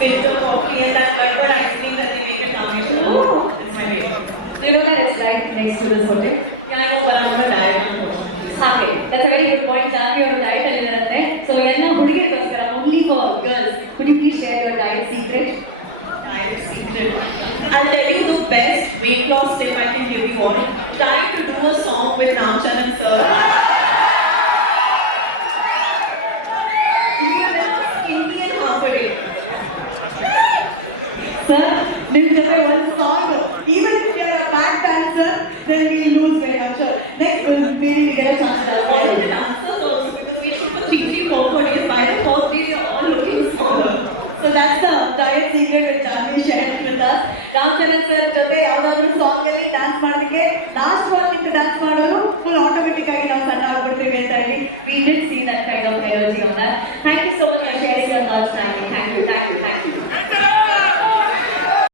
filter coffee and that butter ice cream that they make at Rameshwaram. Oh. It's my favorite. You know that it's right next to this hotel. Yeah, I know, but I'm on a diet, unfortunately. Okay, that's a very good point. Janvi on a diet allidaranತೆ. So ಎಲ್ಲ ಹುಡುಗಿಯರಿಗೋಸ್ಕರ only for girls. Could you please share your diet secret? Diet secret. I'll tell you the best weight loss tip I can give you all. Try to do a song with Ramcharan sir. You will become skinny and half a day. Sir, this is one song. Even if you're a bad dancer, then we'll lose weight. I'm sure. Next, maybe we get a chance to All dance. the dancers also, because we shoot for 4 days. By the 4th day, they're all looking smaller. So that's the diet secret which Janvi shared with us. Ramachandran sir ಜೊತೆ ಯಾವ್ದಾದ್ರು song ಅಲ್ಲಿ dance ಮಾಡೋದಕ್ಕೆ last 1 minute dance ಮಾಡೋರು